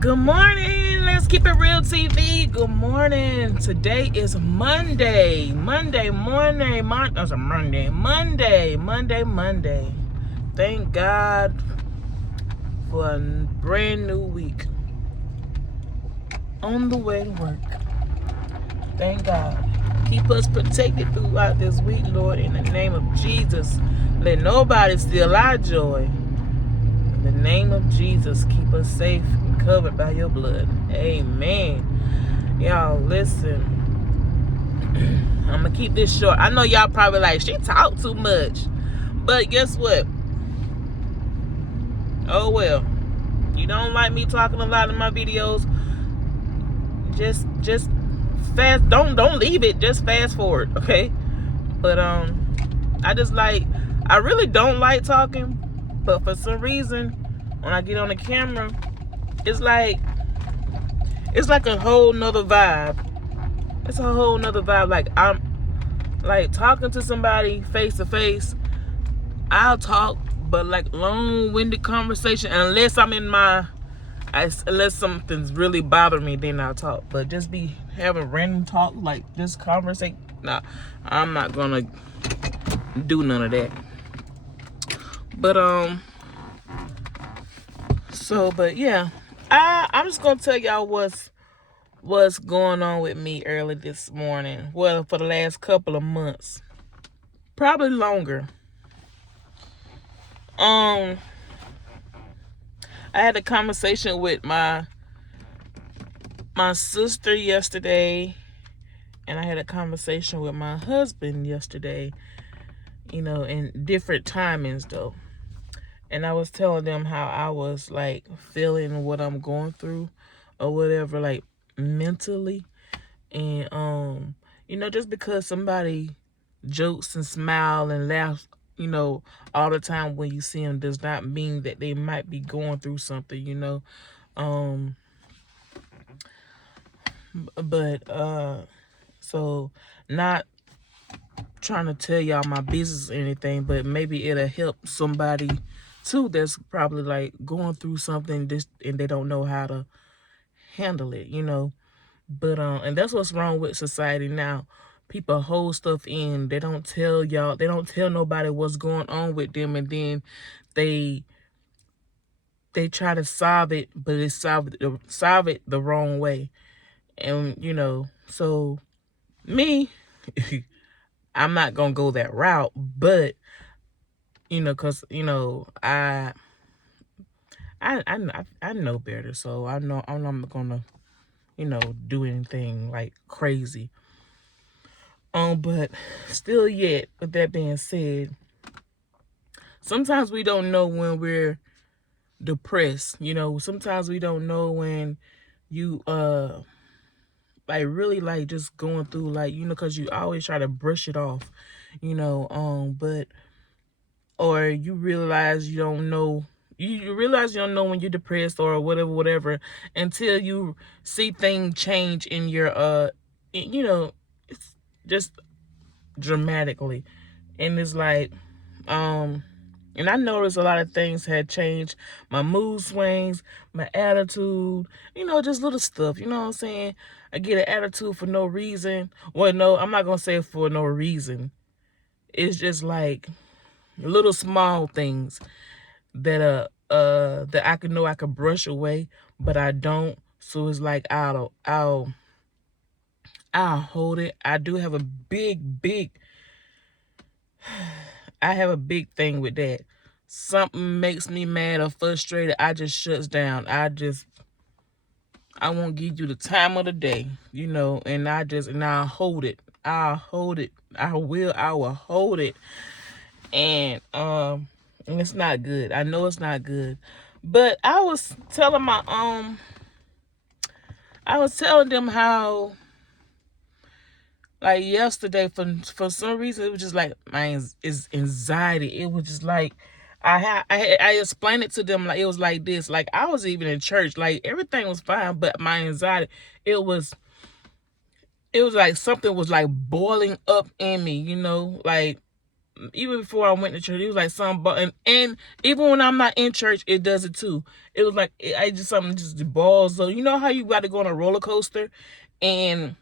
Good morning. Let's keep it real TV. Good morning. Today is Monday. Monday morning. Monday. Thank God for a brand new week. On the way to work. Thank God. Keep us protected throughout this week, Lord, in the name of Jesus. Let nobody steal our joy. In the name of Jesus, keep us safe and covered by your blood. Amen. Y'all, listen. I'm going to keep this short. I know y'all probably like, she talk too much. But guess what? Oh, well. You don't like me talking a lot in my videos. Just fast. Don't leave it. Just fast forward, okay? But, I really don't like talking. But for some reason, when I get on the camera, it's like a whole nother vibe. It's a whole nother vibe. Like, I'm like talking to somebody face to face. I'll talk, but like long-winded conversation, unless unless something's really bothering me, then I'll talk. But just be having random talk, like just conversation. Nah, I'm not gonna do none of that. But but yeah, I'm just gonna tell y'all what's going on with me early this morning. Well, for the last couple of months, probably longer. I had a conversation with my sister yesterday, and I had a conversation with my husband yesterday, in different timings though. And I was telling them how I was like feeling what I'm going through or whatever, like mentally. And just because somebody jokes and smile and laughs, all the time when you see them does not mean that they might be going through something, but so not trying to tell y'all my business or anything, but maybe it'll help somebody too that's probably like going through something and they don't know how to handle it, But and that's what's wrong with society now. People hold stuff in. They don't tell nobody what's going on with them, and then they try to solve it, but they solve it the wrong way. And so me, I'm not gonna go that route, but because I know better, so I'm not gonna do anything like crazy. But still yet, with that being said, sometimes we don't know when we're depressed. Sometimes we don't know when you like really like just going through like because you always try to brush it off, but or you realize you don't know. You realize you don't know when you're depressed or whatever, until you see things change in your it's just dramatically. And it's like and I noticed a lot of things had changed. My mood swings, my attitude, just little stuff, you know what I'm saying? I get an attitude for no reason. Well, no, I'm not gonna say for no reason. It's just like little small things that I could know I could brush away, but I don't. So it's like I'll hold it. I do have a big I have a big thing with that. Something makes me mad or frustrated, I just shuts down. I won't give you the time of the day, and I'll hold it. I'll hold it. I will hold it. And it's not good. I know it's not good. But I was telling them how like yesterday for some reason it was just like is anxiety. It was just like I explained it to them like it was like this. Like I was even in church, like everything was fine, but my anxiety, it was like something was like boiling up in me, like even before I went to church, it was like something, and even when I'm not in church, it does it too. It was like I just something just the balls. So you know how you got to go on a roller coaster, and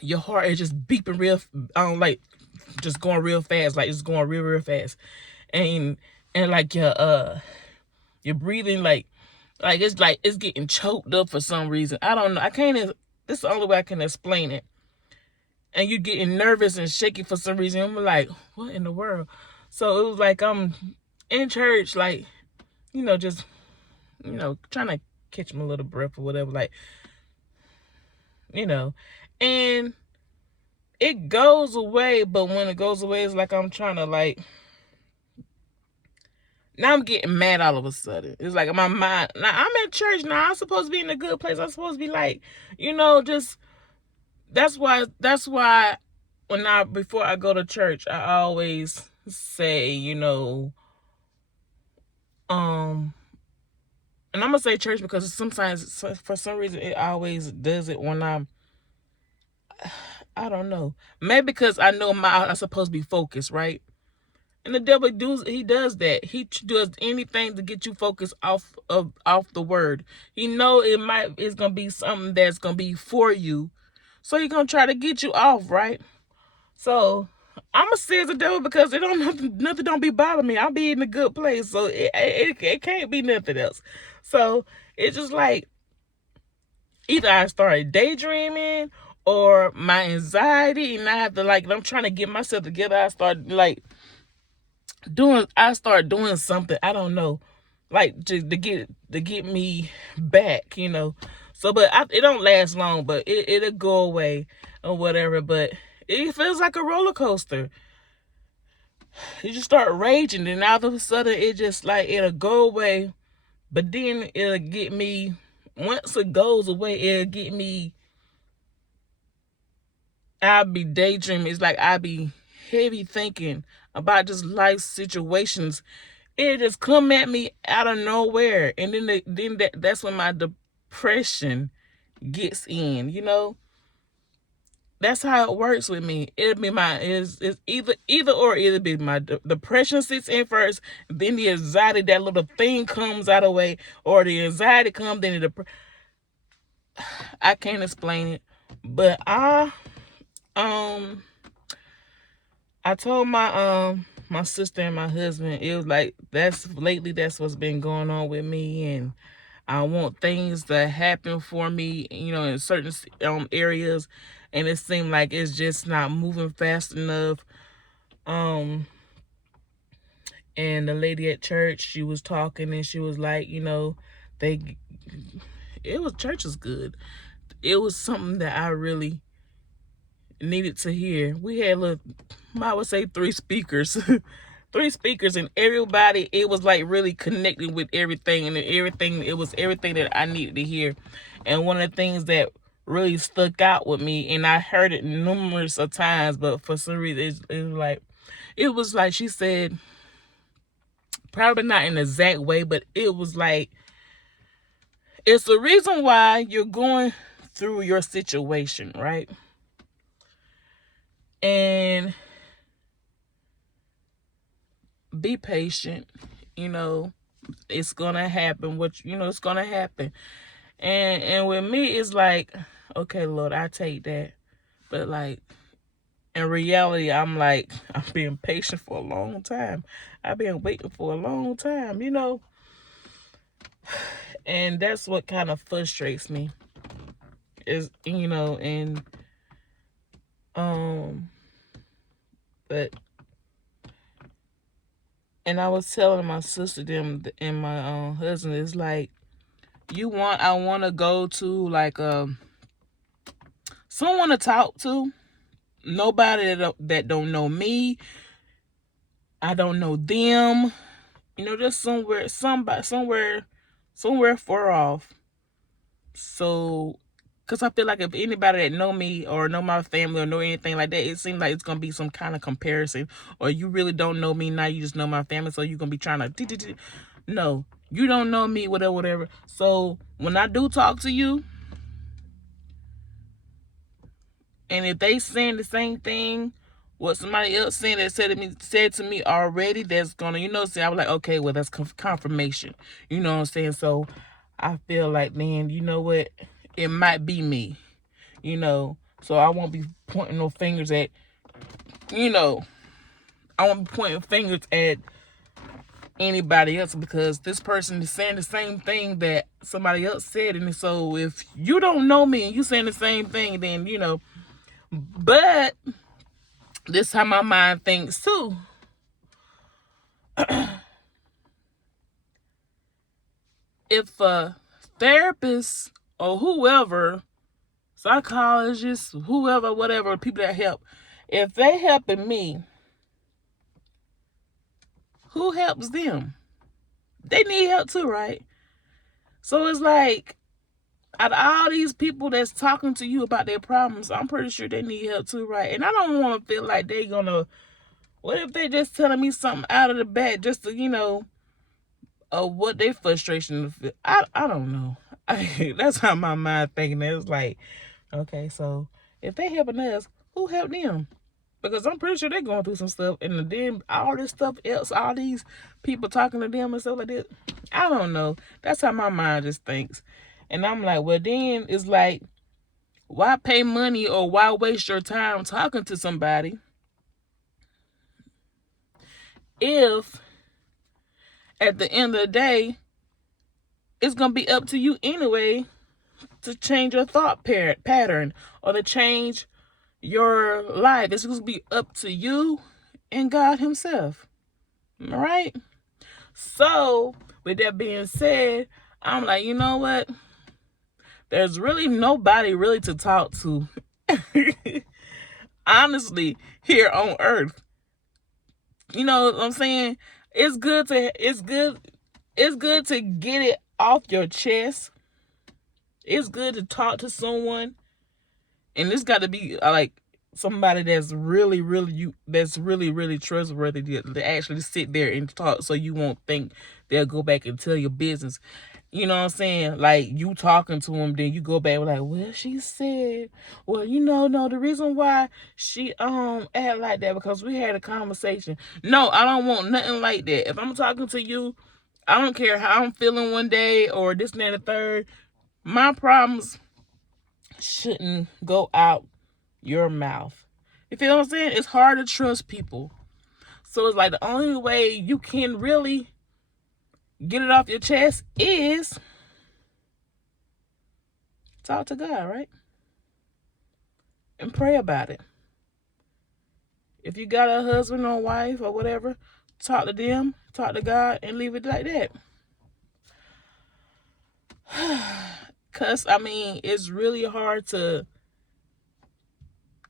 your heart is just beeping real, like just going real fast, like it's going real fast, and like your breathing like it's getting choked up for some reason. I don't know. I can't. This is the only way I can explain it. And you're getting nervous and shaky for some reason. I'm like, what in the world? So it was like I'm in church, like, just, trying to catch my little breath or whatever, like, and it goes away, but when it goes away, it's like I'm trying to, like, now I'm getting mad all of a sudden. It's like my mind, now I'm in church now. I'm supposed to be in a good place. I'm supposed to be like, just, that's why before I go to church, I always say, and I'm gonna say church because sometimes for some reason it always does it when I don't know. Maybe because I know I'm supposed to be focused, right? And the devil does that. He does anything to get you focused off the word. He know it's gonna be something that's gonna be for you, so he's gonna try to get you off, right? So I'm gonna say it's the devil because it nothing don't be bothering me. I'll be in a good place, so it can't be nothing else. So it's just like either I started daydreaming or my anxiety, and I have to I'm trying to get myself together. I start doing something. I don't know, like to get me back, So, but it don't last long, but it'll go away or whatever. But it feels like a roller coaster. You just start raging, and all of a sudden it just like it'll go away, but then it'll get me. Once it goes away, it'll get me. I'll be daydreaming. It's like I'll be heavy thinking about just life situations. It just come at me out of nowhere, and then that's when my depression gets in. That's how it works with me. It'll be it's either or. It'll be my depression sits in first, then the anxiety, that little thing comes out of the way, or the anxiety comes, then I can't explain it, but I told my sister and my husband, it was like that's what's been going on with me, and I want things to happen for me, in certain areas, and it seemed like it's just not moving fast enough. And the lady at church, she was talking, and she was like, church is good. It was something that I really needed to hear. We had I would say 3 speakers. 3 speakers, and everybody, it was like really connecting with everything, and it was everything that I needed to hear. And one of the things that really stuck out with me, and I heard it numerous of times, but for some reason it was like she said, probably not in the exact way, but it was like, it's the reason why you're going through your situation, right? And be patient, it's gonna happen. It's gonna happen. And with me, it's like, okay, Lord, I take that. But like, in reality, I'm being patient for a long time. I've been waiting for a long time, And that's what kind of frustrates me. Is, but, and I was telling my sister them and my husband, it's like, I want to go to like someone to talk to. Nobody that don't know me. I don't know them. Just somewhere far off. So, because I feel like if anybody that know me or know my family or know anything like that, it seems like it's gonna be some kind of comparison. Or you really don't know me, now you just know my family, so you're gonna be trying to no, you don't know me, whatever. So when I do talk to you, and if they saying the same thing, what somebody else said that said to me already, that's gonna, say, I was like, okay, well, that's confirmation. You know what I'm saying? So I feel like, man, you know what? It might be me, so I won't be pointing no fingers at, I won't be pointing fingers at anybody else, because this person is saying the same thing that somebody else said. And so if you don't know me and you saying the same thing, then, but this is how my mind thinks too. If a therapist or whoever, psychologist, whoever, whatever, people that help, if they helping me, who helps them? They need help too, right? So it's like, out of all these people that's talking to you about their problems, I'm pretty sure they need help too, right? And I don't want to feel like they gonna, what if they just telling me something out of the back just to, what their frustration feel? I don't know. That's how my mind thinking. It's like, okay, so if they helping us, who helped them? Because I'm pretty sure they're going through some stuff, and then all this stuff else, all these people talking to them and stuff like that. I don't know. That's how my mind just thinks. And I'm like, well, then it's like, why pay money or why waste your time talking to somebody if at the end of the day, it's going to be up to you anyway to change your thought pattern or to change your life. It's going to be up to you and God himself. All right? So, with that being said, I'm like, you know what? There's really nobody really to talk to. Honestly, here on earth. You know what I'm saying? It's good to get it off your chest. It's good to talk to someone. And it's got to be like somebody that's really, really really trustworthy to actually sit there and talk, so you won't think they'll go back and tell your business. You know what I'm saying? Like, you talking to them, then you go back like, well, she said, well, no, the reason why she act like that because we had a conversation. No, I don't want nothing like that. If I'm talking to you, I don't care how I'm feeling one day or this and that and the third. My problems shouldn't go out your mouth. You feel what I'm saying? It's hard to trust people. So it's like the only way you can really get it off your chest is talk to God, right? And pray about it. If you got a husband or wife or whatever, talk to them, talk to God, and leave it like that. Because, I mean, it's really hard to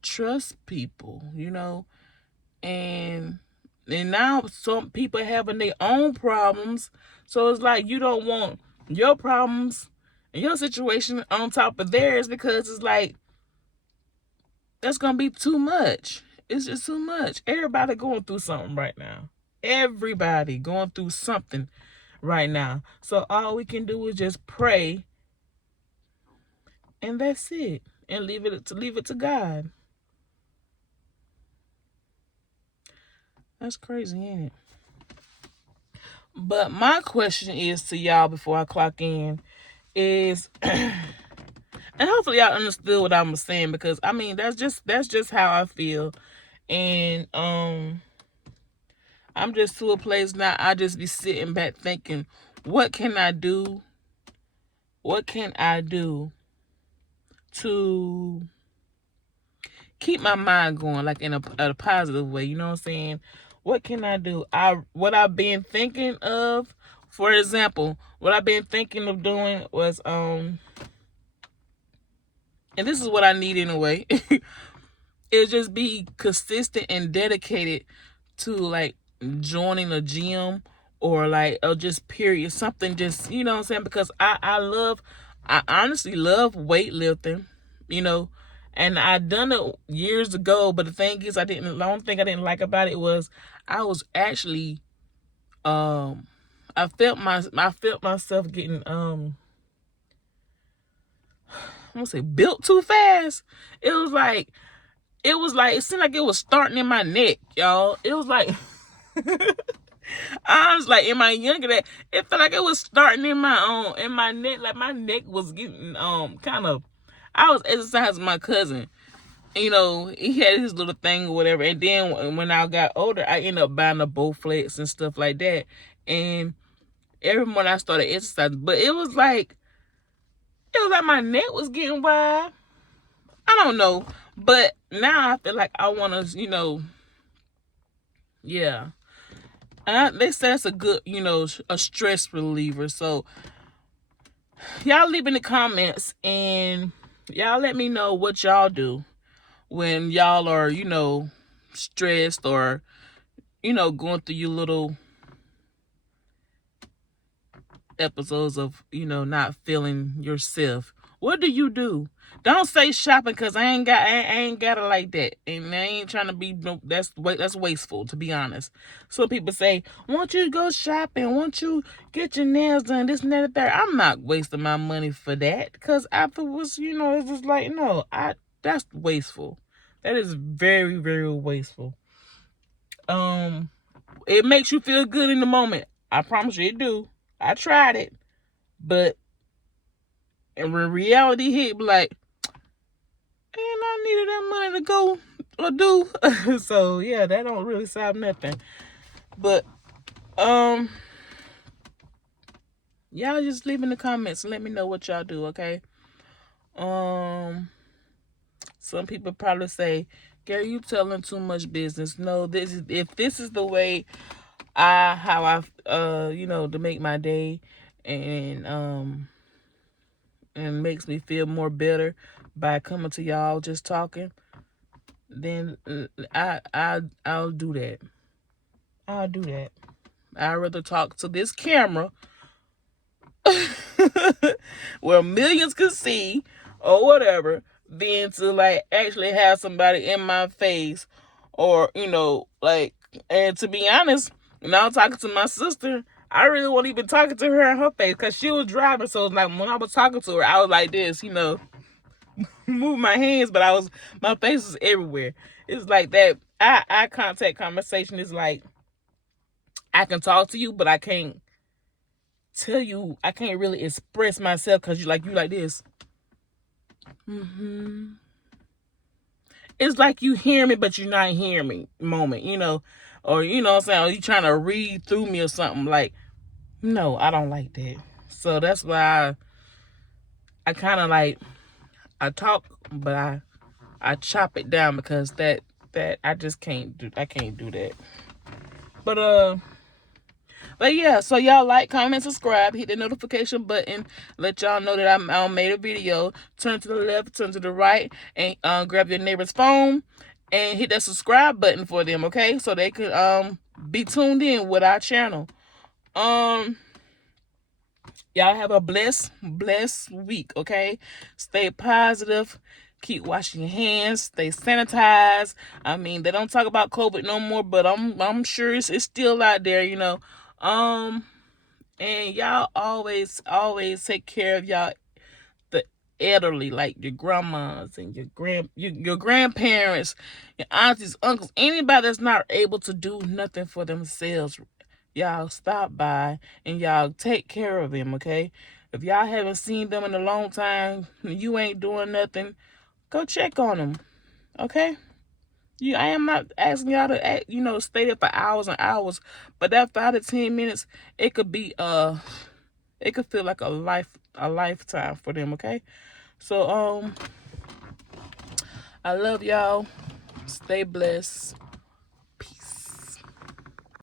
trust people, and now some people having their own problems. So it's like you don't want your problems and your situation on top of theirs, because it's like, that's going to be too much. It's just too much. Everybody going through something right now. Everybody going through something right now. So all we can do is just pray, and that's it. And leave it to God. That's crazy, ain't it? But my question is to y'all before I clock in is, and hopefully y'all understood what I'm saying, because I mean that's just how I feel. And I'm just to a place now, I just be sitting back thinking, what can I do? What can I do to keep my mind going, like in a positive way? You know what I'm saying? What can I do? What I've been thinking of, for example, what I've been thinking of doing was and this is what I need in a way, is just be consistent and dedicated to like joining a gym, or like, or just period, something, just, you know what I'm saying? Because I honestly love weightlifting, and I done it years ago. But the thing is, the only thing I didn't like about it was I was actually, I felt myself getting, I'm gonna say, built too fast. It was like, it was like, it seemed like it was starting in my neck, y'all. It was like, I was like, in my younger day, it felt like it was starting in my neck. Like my neck was getting kind of. I was exercising my cousin. You know, he had his little thing or whatever. And then when I got older, I ended up buying the Bowflex and stuff like that. And every morning I started exercising, but it was like my neck was getting wide. I don't know, but now I feel like I want to, yeah. And they say it's a good, a stress reliever. So y'all leave in the comments and y'all let me know what y'all do when y'all are, stressed or, going through your little episodes of, not feeling yourself. What do you do? Don't say shopping, because I ain't got it like that. And I ain't trying to be, that's wasteful, to be honest. Some people say, won't you go shopping? Won't you get your nails done? This and that and that. I'm not wasting my money for that, because afterwards, it's just like, no, that's wasteful. That is very, very wasteful. It makes you feel good in the moment. I promise you it do. I tried it, but and when reality hit, like, and I needed that money to go or do. So yeah, that don't really solve nothing. But y'all just leave in the comments and let me know what y'all do, okay? Some people probably say, Gary, you telling too much business. No, if this is the way how I to make my day and makes me feel more better by coming to y'all just talking, then I'll do that. I'll do that. I'd rather talk to this camera where millions can see or whatever than to like actually have somebody in my face or and to be honest, when I was talking to my sister, I really wasn't even talking to her in her face because she was driving. So like when I was talking to her, I was like this, move my hands, but my face was everywhere. It's like that eye contact conversation is like, I can talk to you, but I can't tell you, I can't really express myself because you like this. It's like you hear me, but you're not hearing me moment, or what I'm saying, or you trying to read through me or something. Like, no, I don't like that. So that's why I kind of like, I talk, but I chop it down because that I just can't do. I can't do that. But yeah, so y'all like, comment, subscribe, hit the notification button, let y'all know that I made a video. Turn to the left, turn to the right, and grab your neighbor's phone and hit that subscribe button for them, okay? So they could be tuned in with our channel. Y'all have a blessed week, okay? Stay positive. Keep washing your hands. Stay sanitized. I mean, they don't talk about COVID no more, but I'm sure it's still out there, and y'all always take care of y'all, the elderly, like your grandmas and your grandparents, your aunties, uncles, anybody that's not able to do nothing for themselves. Y'all stop by and y'all take care of them, okay? If y'all haven't seen them in a long time, you ain't doing nothing, go check on them, okay? I am not asking y'all to stay there for hours and hours, but that 5 to 10 minutes, it could be it could feel like a lifetime for them, okay? So I love y'all. Stay blessed.